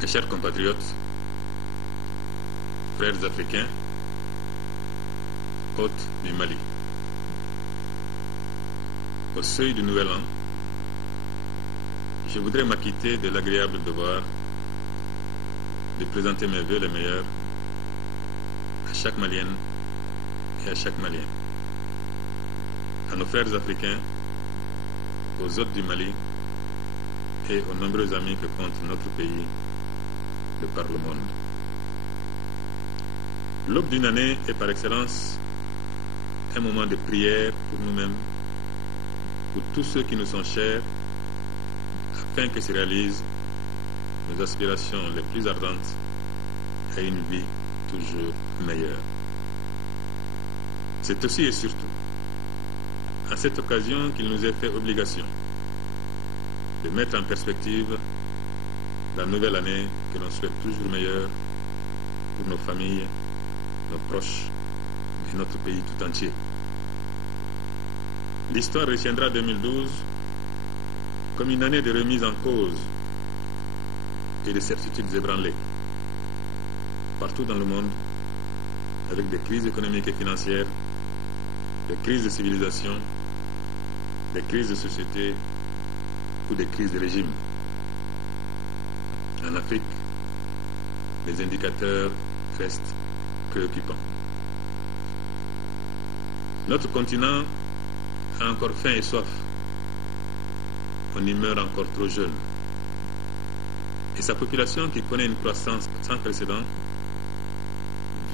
Mes chers compatriotes, frères africains, hôtes du Mali, au seuil du Nouvel An, je voudrais m'acquitter de l'agréable devoir de présenter mes vœux les meilleurs à chaque Malienne et à chaque Malien, à nos frères africains, aux hôtes du Mali et aux nombreux amis que compte notre pays de par le monde. L'aube d'une année est par excellence un moment de prière pour nous-mêmes, pour tous ceux qui nous sont chers, afin que se réalisent nos aspirations les plus ardentes à une vie toujours meilleure. C'est aussi et surtout à cette occasion qu'il nous est fait obligation de mettre en perspective la nouvelle année que l'on souhaite toujours meilleure pour nos familles, nos proches et notre pays tout entier. L'histoire retiendra 2012 comme une année de remise en cause et de certitudes ébranlées. Partout dans le monde, avec des crises économiques et financières, des crises de civilisation, des crises de société ou des crises de régime. En Afrique, les indicateurs restent préoccupants. Notre continent a encore faim et soif. On y meurt encore trop jeune. Et sa population, qui connaît une croissance sans précédent,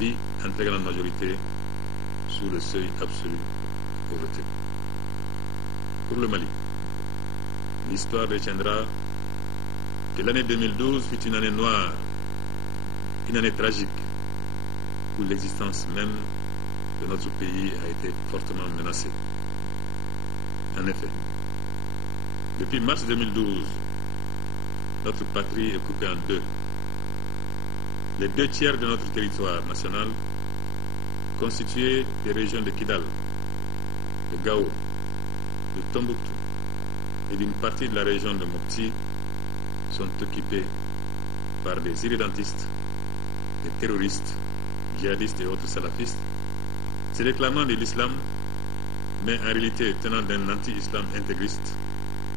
vit en très grande majorité sous le seuil absolu de pauvreté. Pour le Mali, l'histoire retiendra que l'année 2012 fut une année noire, une année tragique, où l'existence même de notre pays a été fortement menacée. En effet, depuis mars 2012, notre patrie est coupée en deux. Les 2/3 de notre territoire national, constitués des régions de Kidal, de Gao, de Tombouctou et d'une partie de la région de Mopti, sont occupés par des irrédentistes, des terroristes, djihadistes et autres salafistes, se réclamant de l'islam, mais en réalité tenant d'un anti-islam intégriste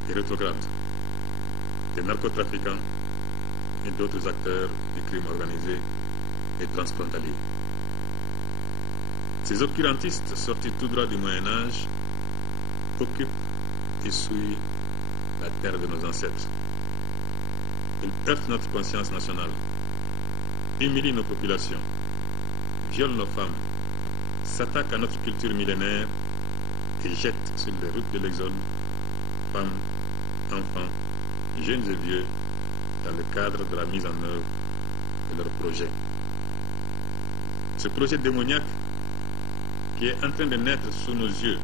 et rétrograde, des narcotrafiquants et d'autres acteurs du crime organisé et transfrontalier. Ces obscurantistes sortis tout droit du Moyen-Âge occupent et souillent la terre de nos ancêtres. Ils heurtent notre conscience nationale, humilient nos populations, violent nos femmes, s'attaquent à notre culture millénaire et jettent sur les routes de l'exode femmes, enfants, jeunes et vieux dans le cadre de la mise en œuvre de leur projet. Ce projet démoniaque qui est en train de naître sous nos yeux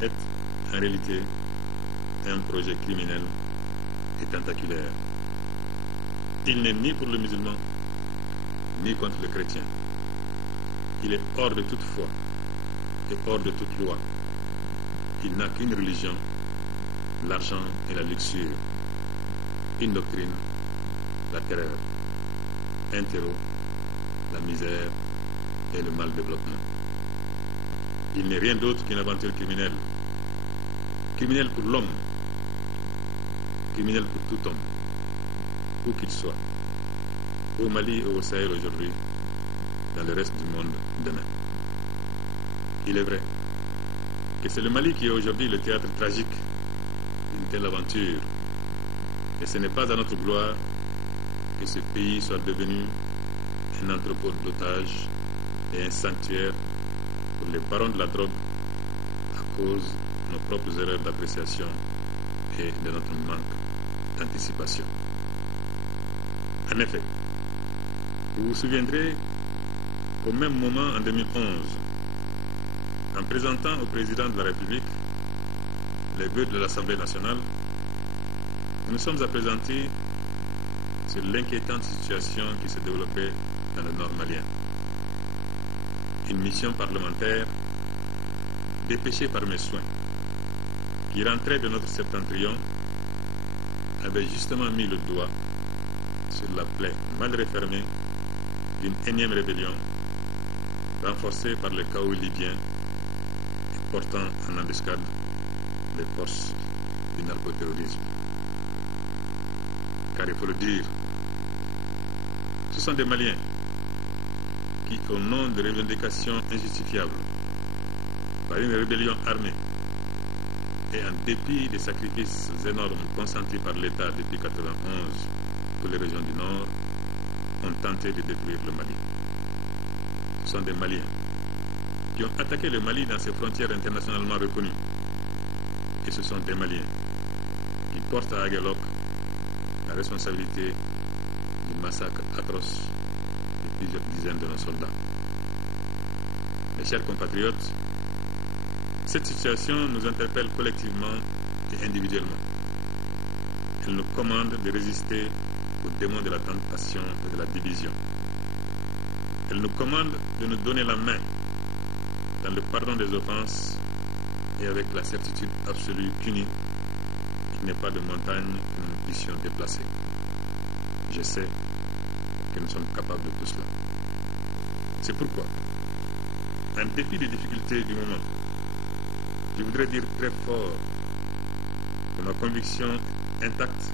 est en réalité un projet criminel et tentaculaire. Il n'est ni pour le musulman, ni contre le chrétien. Il est hors de toute foi et hors de toute loi. Il n'a qu'une religion, l'argent et la luxure. Une doctrine, la terreur. Un terreau, la misère et le mal développement. Il n'est rien d'autre qu'une aventure criminelle. Criminelle pour l'homme, criminelle pour tout homme, où qu'il soit, au Mali et au Sahel aujourd'hui, dans le reste du monde demain. Il est vrai, que c'est le Mali qui est aujourd'hui le théâtre tragique d'une telle aventure. Et ce n'est pas à notre gloire que ce pays soit devenu un entrepôt d'otages et un sanctuaire pour les barons de la drogue à cause de nos propres erreurs d'appréciation et de notre manque d'anticipation. En effet, vous vous souviendrez qu'au même moment, en 2011, en présentant au président de la République les vœux de l'Assemblée nationale, nous nous sommes appesantis sur l'inquiétante situation qui se développait dans le nord malien. Une mission parlementaire dépêchée par mes soins, qui rentrait de notre septentrion, avait justement mis le doigt sur la plaie mal refermée d'une énième rébellion renforcée par le chaos libyen et portant en embuscade les forces du narcoterrorisme. Car il faut le dire, ce sont des Maliens qui, au nom de revendications injustifiables, par une rébellion armée et en dépit des sacrifices énormes consentis par l'État depuis 1991 pour les régions du Nord, ont tenté de détruire le Mali. Ce sont des Maliens qui ont attaqué le Mali dans ses frontières internationalement reconnues. Et ce sont des Maliens qui portent à Aguelok la responsabilité du massacre atroce de plusieurs dizaines de nos soldats. Mes chers compatriotes, cette situation nous interpelle collectivement et individuellement. Elle nous commande de résister au démon de la tentation et de la division. Elle nous commande de nous donner la main dans le pardon des offenses et avec la certitude absolue qu'unis, qu'il n'est pas de montagne que nous puissions déplacer. Je sais que nous sommes capables de tout cela. C'est pourquoi, en dépit des difficultés du moment, je voudrais dire très fort que ma conviction intacte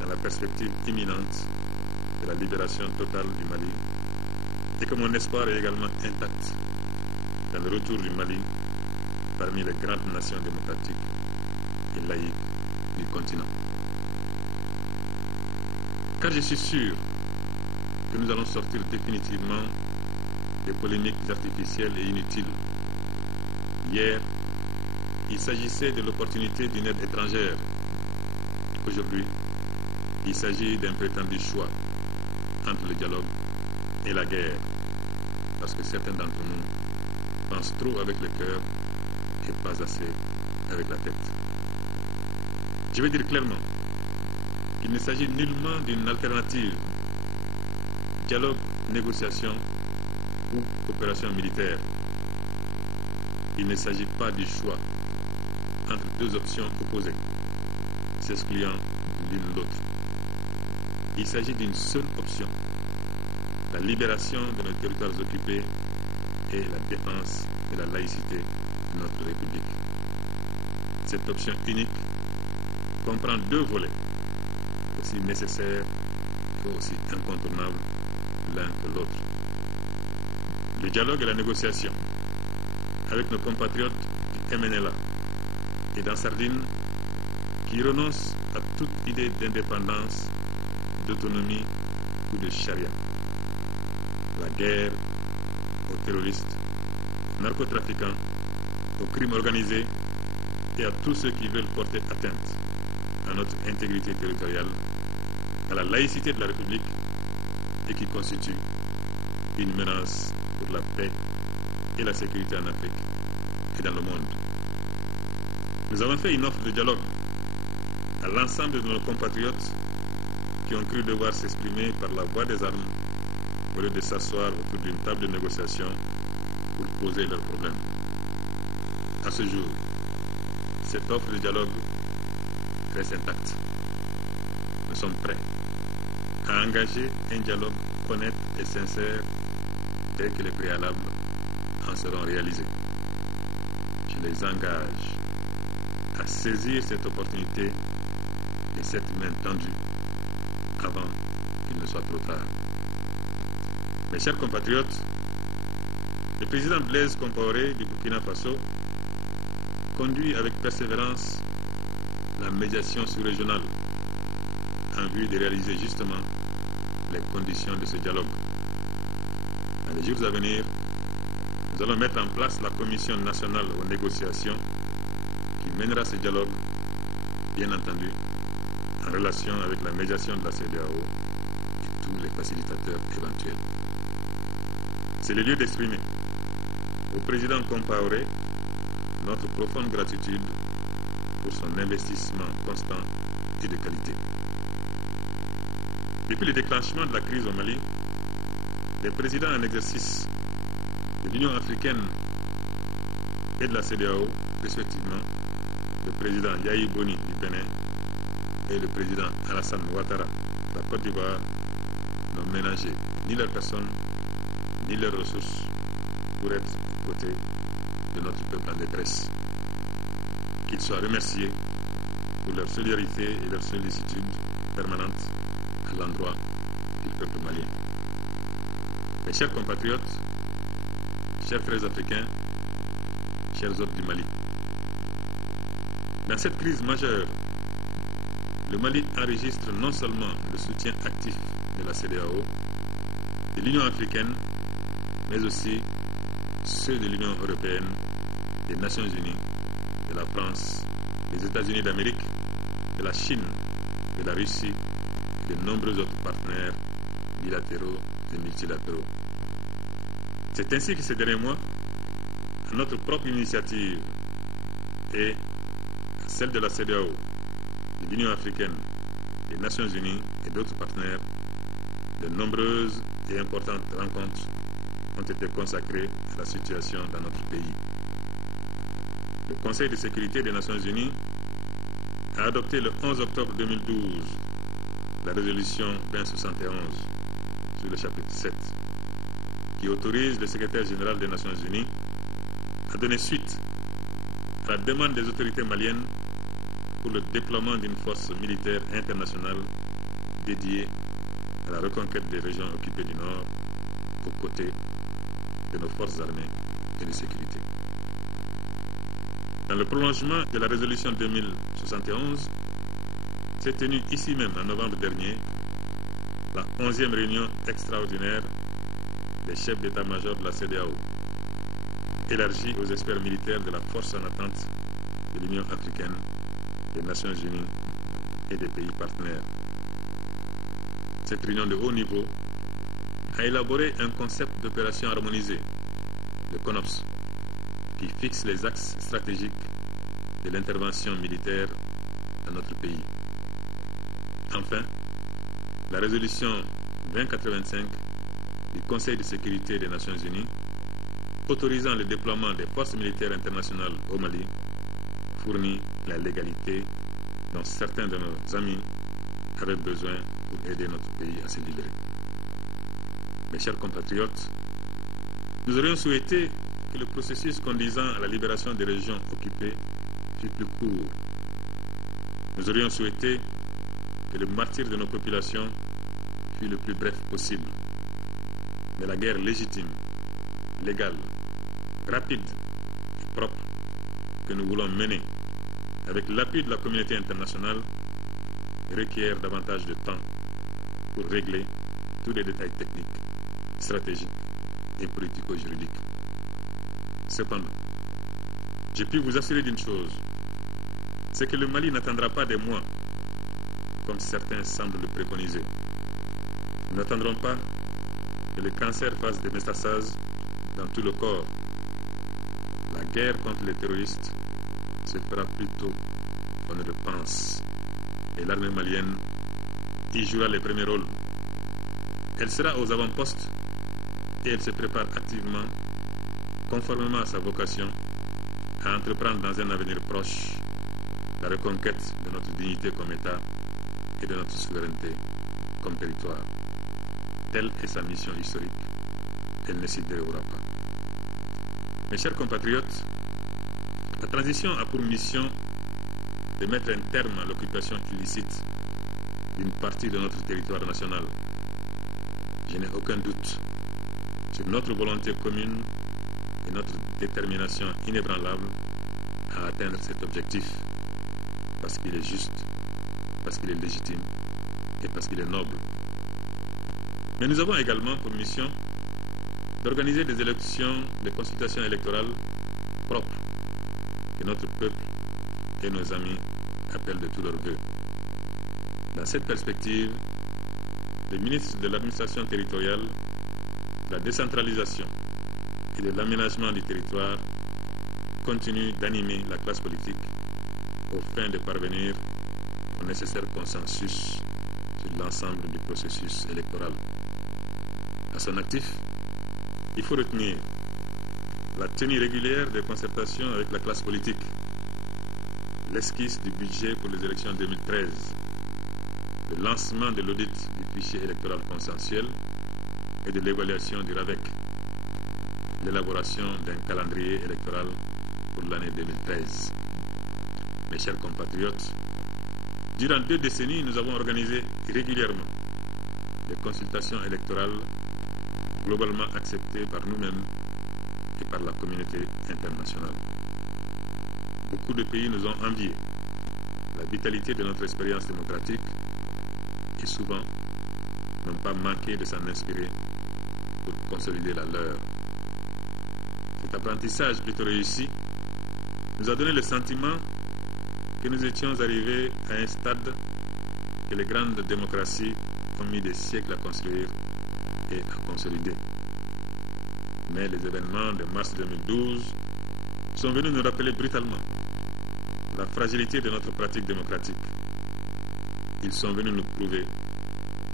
dans la perspective imminente de la libération totale du Mali et que mon espoir est également intact dans le retour du Mali parmi les grandes nations démocratiques et laïques du continent. Car je suis sûr que nous allons sortir définitivement des polémiques artificielles et inutiles. Hier, il s'agissait de l'opportunité d'une aide étrangère. Aujourd'hui, il s'agit d'un prétendu choix entre le dialogue et la guerre, parce que certains d'entre nous pensent trop avec le cœur et pas assez avec la tête. Je veux dire clairement qu'il ne s'agit nullement d'une alternative dialogue, négociation ou opération militaire. Il ne s'agit pas du choix entre deux options opposées, s'excluant l'une l'autre. Il s'agit d'une seule option, la libération de nos territoires occupés et la défense de la laïcité de notre République. Cette option unique comprend deux volets, aussi nécessaires que aussi incontournables l'un que l'autre. Le dialogue et la négociation avec nos compatriotes du MNLA et d'Ansardine qui renoncent à toute idée d'indépendance, d'autonomie ou de charia. La guerre aux terroristes, narcotrafiquants, aux crimes organisés et à tous ceux qui veulent porter atteinte à notre intégrité territoriale, à la laïcité de la République et qui constitue une menace pour la paix et la sécurité en Afrique et dans le monde. Nous avons fait une offre de dialogue à l'ensemble de nos compatriotes qui ont cru devoir s'exprimer par la voie des armes au lieu de s'asseoir autour d'une table de négociation pour poser leurs problèmes. À ce jour, cette offre de dialogue reste intacte. Nous sommes prêts à engager un dialogue honnête et sincère dès que les préalables en seront réalisés. Je les engage à saisir cette opportunité et cette main tendue avant qu'il ne soit trop tard. Mes chers compatriotes, le président Blaise Compaoré du Burkina Faso conduit avec persévérance la médiation sous-régionale en vue de réaliser justement les conditions de ce dialogue. Dans les jours à venir, nous allons mettre en place la Commission nationale aux négociations qui mènera ce dialogue, bien entendu, en relation avec la médiation de la CEDEAO et tous les facilitateurs éventuels. C'est le lieu d'exprimer au président Compaoré notre profonde gratitude pour son investissement constant et de qualité. Depuis le déclenchement de la crise au Mali, les présidents en exercice de l'Union africaine et de la CEDEAO, respectivement, le président Yahi Boni du Bénin et le président Alassane Ouattara de la Côte d'Ivoire, n'ont ménagé ni leur personne ni leurs ressources pour être du côté de notre peuple en détresse. Qu'ils soient remerciés pour leur solidarité et leur sollicitude permanente à l'endroit du peuple malien. Mes chers compatriotes, chers frères africains, chers hôtes du Mali, dans cette crise majeure, le Mali enregistre non seulement le soutien actif de la CEDEAO, de l'Union africaine, mais aussi ceux de l'Union européenne, des Nations unies, de la France, des États-Unis d'Amérique, de la Chine, de la Russie et de nombreux autres partenaires bilatéraux et multilatéraux. C'est ainsi que ces derniers mois, à notre propre initiative et à celle de la CEDEAO, de l'Union africaine, des Nations unies et d'autres partenaires, de nombreuses et importantes rencontres ont été consacrées à la situation dans notre pays. Le Conseil de sécurité des Nations unies a adopté le 11 octobre 2012 la résolution 2071 sur le chapitre 7 qui autorise le secrétaire général des Nations unies à donner suite à la demande des autorités maliennes pour le déploiement d'une force militaire internationale dédiée à la reconquête des régions occupées du Nord aux côtés de nos forces armées et de sécurité. Dans le prolongement de la résolution 2071, s'est tenue ici même en novembre dernier la 11e réunion extraordinaire des chefs d'état-major de la CEDEAO, élargie aux experts militaires de la force en attente de l'Union africaine, des Nations unies et des pays partenaires. Cette réunion de haut niveau a élaboré un concept d'opération harmonisée, le CONOPS, qui fixe les axes stratégiques de l'intervention militaire dans notre pays. Enfin, la résolution 2085 du Conseil de sécurité des Nations unies, autorisant le déploiement des forces militaires internationales au Mali, fournit la légalité dont certains de nos amis avaient besoin pour aider notre pays à se libérer. Mes chers compatriotes, nous aurions souhaité que le processus conduisant à la libération des régions occupées fût plus court. Nous aurions souhaité que le martyre de nos populations fût le plus bref possible. Mais la guerre légitime, légale, rapide et propre que nous voulons mener avec l'appui de la communauté internationale requiert davantage de temps pour régler tous les détails techniques, stratégiques et politico-juridiques. Cependant, je puis vous assurer d'une chose, c'est que le Mali n'attendra pas des mois, comme certains semblent le préconiser. Nous n'attendrons pas que le cancer fasse des métastases dans tout le corps. La guerre contre les terroristes se fera plus tôt qu'on ne le pense. Et l'armée malienne y jouera les premiers rôles. Elle sera aux avant-postes et elle se prépare activement, conformément à sa vocation, à entreprendre dans un avenir proche la reconquête de notre dignité comme État et de notre souveraineté comme territoire. Telle est sa mission historique. Elle ne s'y déroulera pas. Mes chers compatriotes, la transition a pour mission de mettre un terme à l'occupation illicite d'une partie de notre territoire national. Je n'ai aucun doute sur notre volonté commune et notre détermination inébranlable à atteindre cet objectif parce qu'il est juste, parce qu'il est légitime et parce qu'il est noble. Mais nous avons également pour mission d'organiser des élections, des consultations électorales propres que notre peuple et nos amis appellent de tous leurs vœux. Dans cette perspective, le ministre de l'administration territoriale, de la décentralisation et de l'aménagement du territoire continue d'animer la classe politique au fin de parvenir au nécessaire consensus sur l'ensemble du processus électoral. À son actif, il faut retenir la tenue régulière des concertations avec la classe politique, l'esquisse du budget pour les élections 2013, le lancement de l'audit du fichier électoral consensuel et de l'évaluation du RAVEC, l'élaboration d'un calendrier électoral pour l'année 2013. Mes chers compatriotes, durant 2 décennies, nous avons organisé régulièrement des consultations électorales globalement acceptées par nous-mêmes et par la communauté internationale. Beaucoup de pays nous ont envié la vitalité de notre expérience démocratique et souvent n'ont pas manqué de s'en inspirer pour consolider la leur. Cet apprentissage plutôt réussi nous a donné le sentiment que nous étions arrivés à un stade que les grandes démocraties ont mis des siècles à construire et à consolider. Mais les événements de mars 2012 sont venus nous rappeler brutalement la fragilité de notre pratique démocratique. Ils sont venus nous prouver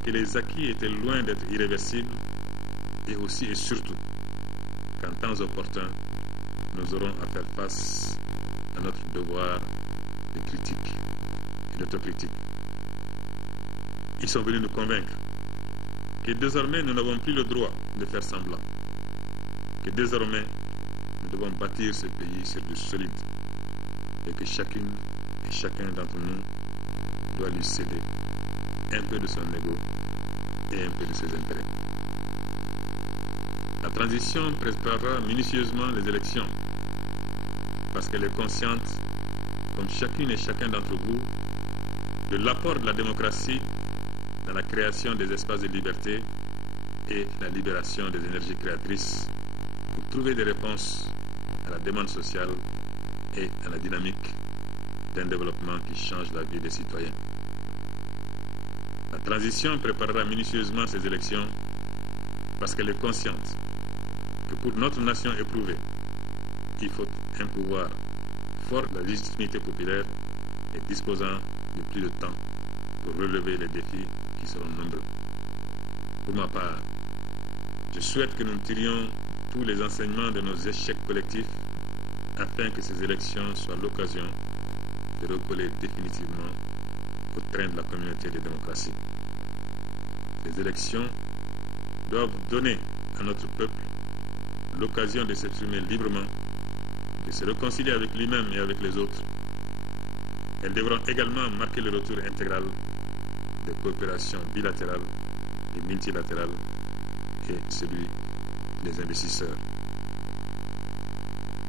que les acquis étaient loin d'être irréversibles et aussi et surtout qu'en temps opportun, nous aurons à faire face à notre devoir de critique et d'autocritique. Ils sont venus nous convaincre que désormais nous n'avons plus le droit de faire semblant, que désormais nous devons bâtir ce pays sur du solide et que chacune et chacun d'entre nous doit lui céder un peu de son ego et un peu de ses intérêts. La transition préparera minutieusement les élections parce qu'elle est consciente, comme chacune et chacun d'entre vous, de l'apport de la démocratie dans la création des espaces de liberté et la libération des énergies créatrices pour trouver des réponses à la demande sociale et à la dynamique d'un développement qui change la vie des citoyens. La transition préparera minutieusement ces élections parce qu'elle est consciente que pour notre nation éprouvée, il faut un pouvoir fort de la légitimité populaire et disposant de plus de temps pour relever les défis qui seront nombreux. Pour ma part, je souhaite que nous tirions tous les enseignements de nos échecs collectifs afin que ces élections soient l'occasion de recoller définitivement au train de la communauté des démocraties. Ces élections doivent donner à notre peuple l'occasion de s'exprimer librement, de se réconcilier avec lui-même et avec les autres. Elles devront également marquer le retour intégral des coopérations bilatérales et multilatérales et celui des investisseurs.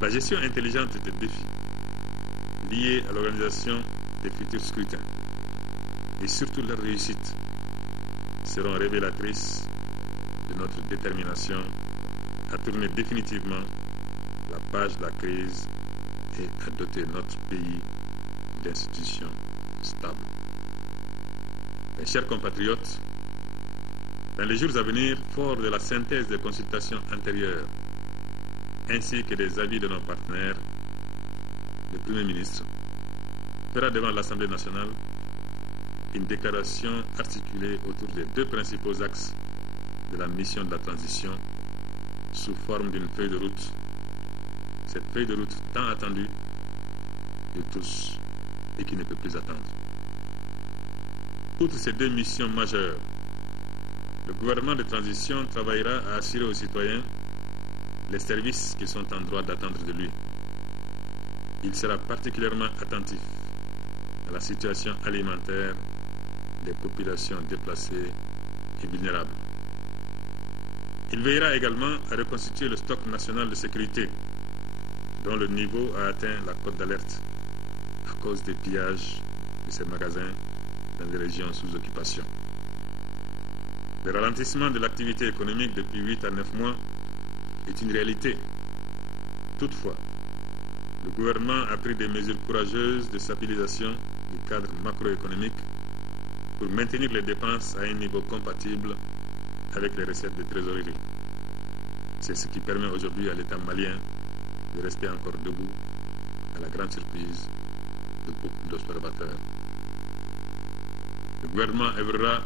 La gestion intelligente des défis liés à l'organisation des futurs scrutins et surtout leur réussite seront révélatrices de notre détermination à tourner définitivement la page de la crise et à doter notre pays d'institutions stables. Mes chers compatriotes, dans les jours à venir, fort de la synthèse des consultations antérieures ainsi que des avis de nos partenaires, le Premier ministre fera devant l'Assemblée nationale une déclaration articulée autour des 2 principaux axes de la mission de la transition sous forme d'une feuille de route. Cette feuille de route tant attendue de tous et qui ne peut plus attendre. Outre ces 2 missions majeures, le gouvernement de transition travaillera à assurer aux citoyens les services qu'ils sont en droit d'attendre de lui. Il sera particulièrement attentif à la situation alimentaire des populations déplacées et vulnérables. Il veillera également à reconstituer le stock national de sécurité dont le niveau a atteint la cote d'alerte à cause des pillages de ces magasins dans des régions sous occupation. Le ralentissement de l'activité économique depuis 8 à 9 mois est une réalité. Toutefois, le gouvernement a pris des mesures courageuses de stabilisation du cadre macroéconomique pour maintenir les dépenses à un niveau compatible avec les recettes de trésorerie. C'est ce qui permet aujourd'hui à l'État malien de rester encore debout, à la grande surprise de beaucoup d'observateurs. Le gouvernement œuvrera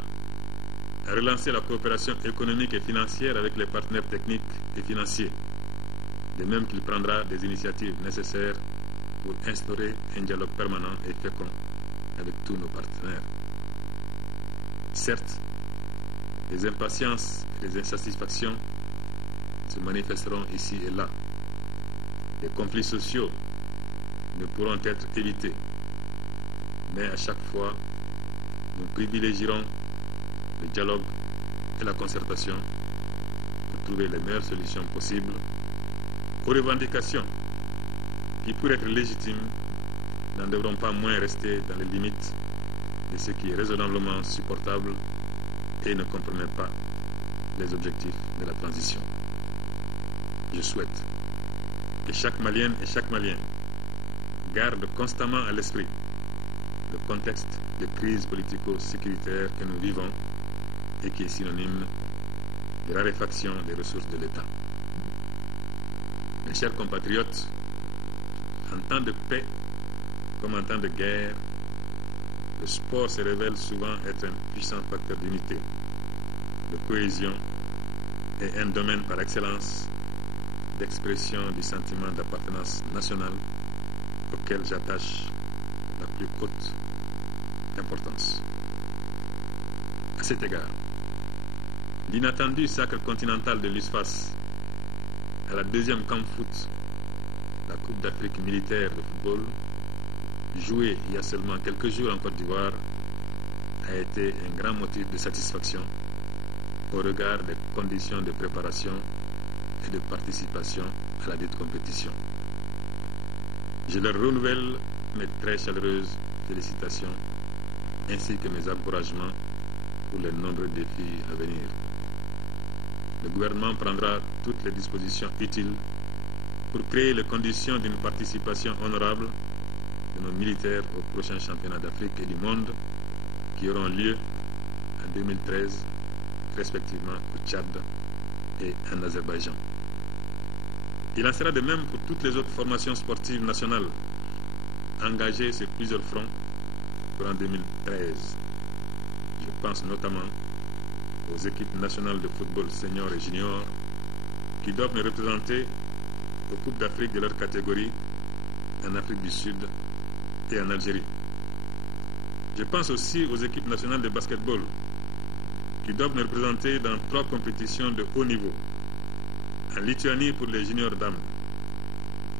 à relancer la coopération économique et financière avec les partenaires techniques et financiers, de même qu'il prendra des initiatives nécessaires pour instaurer un dialogue permanent et fécond avec tous nos partenaires. Certes, les impatiences et les insatisfactions se manifesteront ici et là. Les conflits sociaux ne pourront être évités, mais à chaque fois, nous privilégierons le dialogue et la concertation pour trouver les meilleures solutions possibles aux revendications qui, pour être légitimes, n'en devront pas moins rester dans les limites de ce qui est raisonnablement supportable et ne compromet pas les objectifs de la transition. Je souhaite que chaque Malienne et chaque Malien garde constamment à l'esprit le contexte de crise politico-sécuritaire que nous vivons et qui est synonyme de raréfaction des ressources de l'État. Mes chers compatriotes, en temps de paix comme en temps de guerre, le sport se révèle souvent être un puissant facteur d'unité, de cohésion et un domaine par excellence d'expression du sentiment d'appartenance nationale auquel j'attache la plus haute importance. À cet égard, l'inattendu sacre continental de l'USFAS à la deuxième camp foot, la Coupe d'Afrique militaire de football, jouée il y a seulement quelques jours en Côte d'Ivoire, a été un grand motif de satisfaction au regard des conditions de préparation et de participation à la dite compétition. Je leur renouvelle mes très chaleureuses félicitations ainsi que mes encouragements pour les nombreux défis à venir. Le gouvernement prendra toutes les dispositions utiles pour créer les conditions d'une participation honorable de nos militaires aux prochains championnats d'Afrique et du monde qui auront lieu en 2013, respectivement au Tchad et en Azerbaïdjan. Il en sera de même pour toutes les autres formations sportives nationales engagées sur plusieurs fronts pour en 2013. Je pense notamment aux équipes nationales de football senior et junior qui doivent nous représenter aux Coupes d'Afrique de leur catégorie en Afrique du Sud et en Algérie. Je pense aussi aux équipes nationales de basketball qui doivent nous représenter dans 3 compétitions de haut niveau. En Lituanie pour les juniors dames,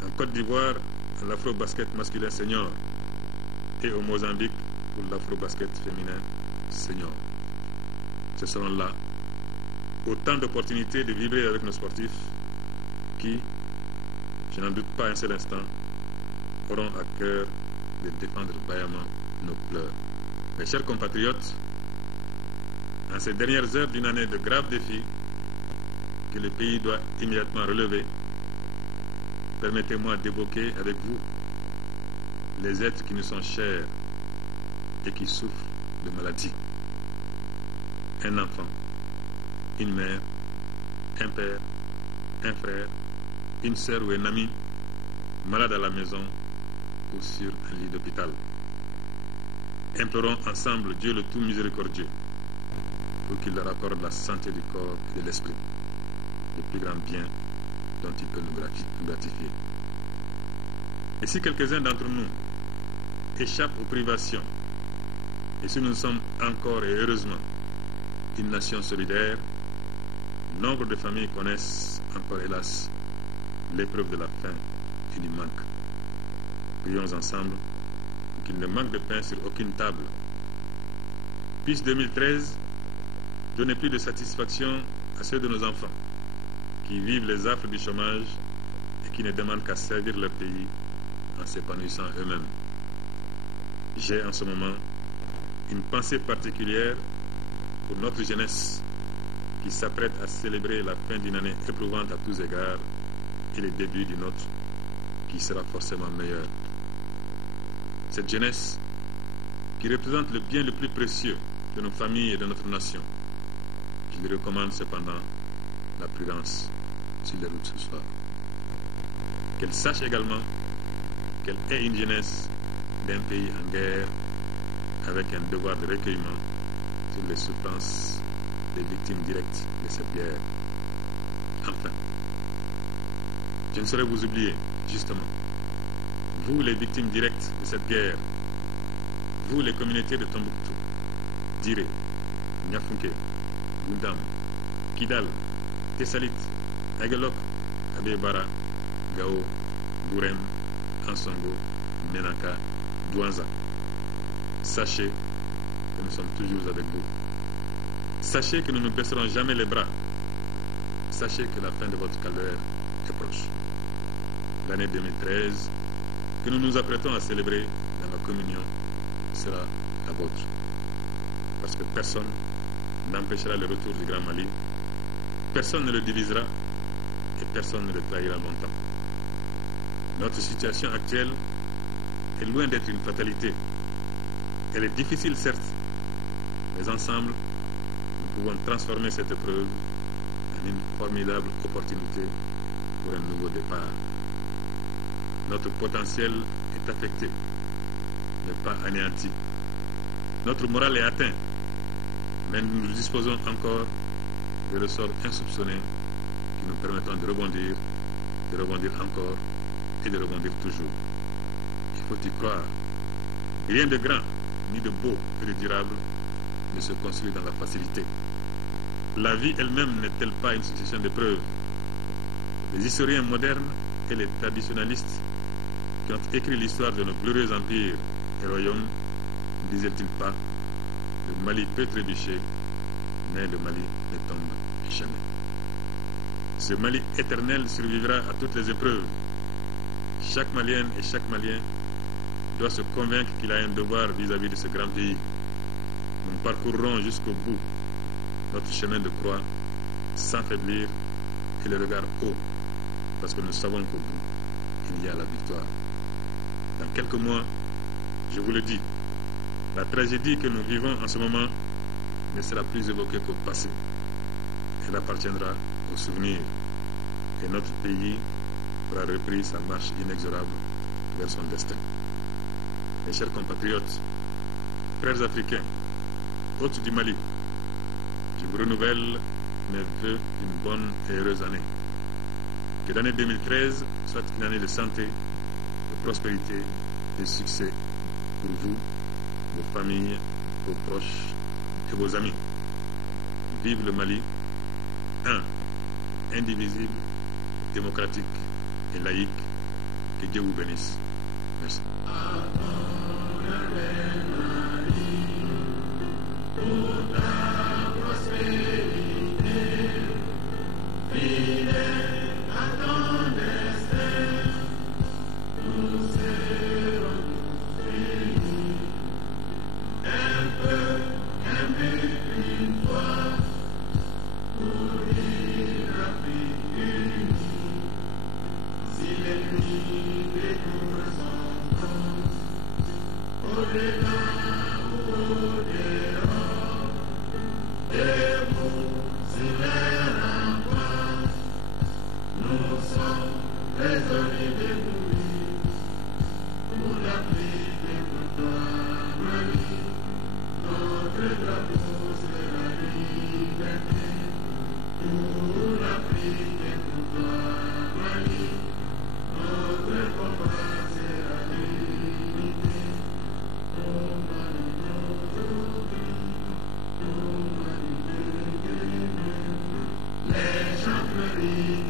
en Côte d'Ivoire en l'afro-basket masculin senior et au Mozambique pour l'afro-basket féminin senior. Ce seront là autant d'opportunités de vibrer avec nos sportifs qui, je n'en doute pas un seul instant, auront à cœur de défendre vaillamment nos couleurs. Mes chers compatriotes, en ces dernières heures d'une année de graves défis que le pays doit immédiatement relever, permettez-moi d'évoquer avec vous les êtres qui nous sont chers et qui souffrent de maladies. Un enfant, une mère, un père, un frère, une sœur ou un ami, malade à la maison ou sur un lit d'hôpital. Implorons ensemble Dieu le tout miséricordieux pour qu'il leur accorde la santé du corps et de l'esprit, le plus grand bien dont il peut nous gratifier. Et si quelques-uns d'entre nous échappent aux privations, et si nous sommes encore et heureusement une nation solidaire, nombre de familles connaissent encore hélas l'épreuve de la faim et du manque. Prions ensemble pour qu'il ne manque de pain sur aucune table. Puisse 2013 donner plus de satisfaction à ceux de nos enfants qui vivent les affres du chômage et qui ne demandent qu'à servir leur pays en s'épanouissant eux-mêmes. J'ai en ce moment une pensée particulière pour notre jeunesse qui s'apprête à célébrer la fin d'une année éprouvante à tous égards et le début d'une autre qui sera forcément meilleure. Cette jeunesse qui représente le bien le plus précieux de nos familles et de notre nation. Je lui recommande cependant la prudence sur les routes ce soir. Qu'elle sache également qu'elle est une jeunesse d'un pays en guerre avec un devoir de recueillement sur les souffrances des victimes directes de cette guerre. Enfin, je ne saurais vous oublier, justement, vous les victimes directes de cette guerre, vous les communautés de Tombouctou, Diré, Niafunke, Gundam, Kidal, Tessalit, Aguelok, Abebara, Gao, Gourem, Ansongo, Menaka, Douanza. Sachez que nous sommes toujours avec vous. Sachez que nous ne baisserons jamais les bras. Sachez que la fin de votre calvaire est proche. L'année 2013, que nous nous apprêtons à célébrer dans la communion, sera la vôtre. Parce que personne n'empêchera le retour du Grand Mali, personne ne le divisera et personne ne le trahira longtemps. Notre situation actuelle est loin d'être une fatalité. Elle est difficile, certes, mais ensemble, nous pouvons transformer cette épreuve en une formidable opportunité pour un nouveau départ. Notre potentiel est affecté, mais pas anéanti. Notre morale est atteint, mais nous disposons encore de ressorts insoupçonnés qui nous permettront de rebondir encore et de rebondir toujours. Il faut y croire. Rien de grand, ni de beau et de durable ne se construit dans la facilité. La vie elle-même n'est-elle pas une succession d'épreuves? Les historiens modernes et les traditionalistes qui ont écrit l'histoire de nos glorieux empires et royaumes ne disaient-ils pas: le Mali peut trébucher, mais le Mali ne tombe jamais. Ce Mali éternel survivra à toutes les épreuves. Chaque Malienne et chaque Malien doit se convaincre qu'il a un devoir vis-à-vis de ce grand pays. Nous parcourrons jusqu'au bout notre chemin de croix sans faiblir et le regard haut, parce que nous savons qu'au bout, il y a la victoire. Dans quelques mois, je vous le dis, la tragédie que nous vivons en ce moment ne sera plus évoquée qu'au passé. Elle appartiendra au souvenir et notre pays aura repris sa marche inexorable vers son destin. Mes chers compatriotes, frères africains, hôtes du Mali, je vous renouvelle mes vœux d'une bonne et heureuse année. Que l'année 2013 soit une année de santé, de prospérité, de succès pour vous, vos familles, vos proches et vos amis. Vive le Mali, indivisible, démocratique et laïque. Que Dieu vous bénisse. Merci.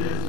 Les gens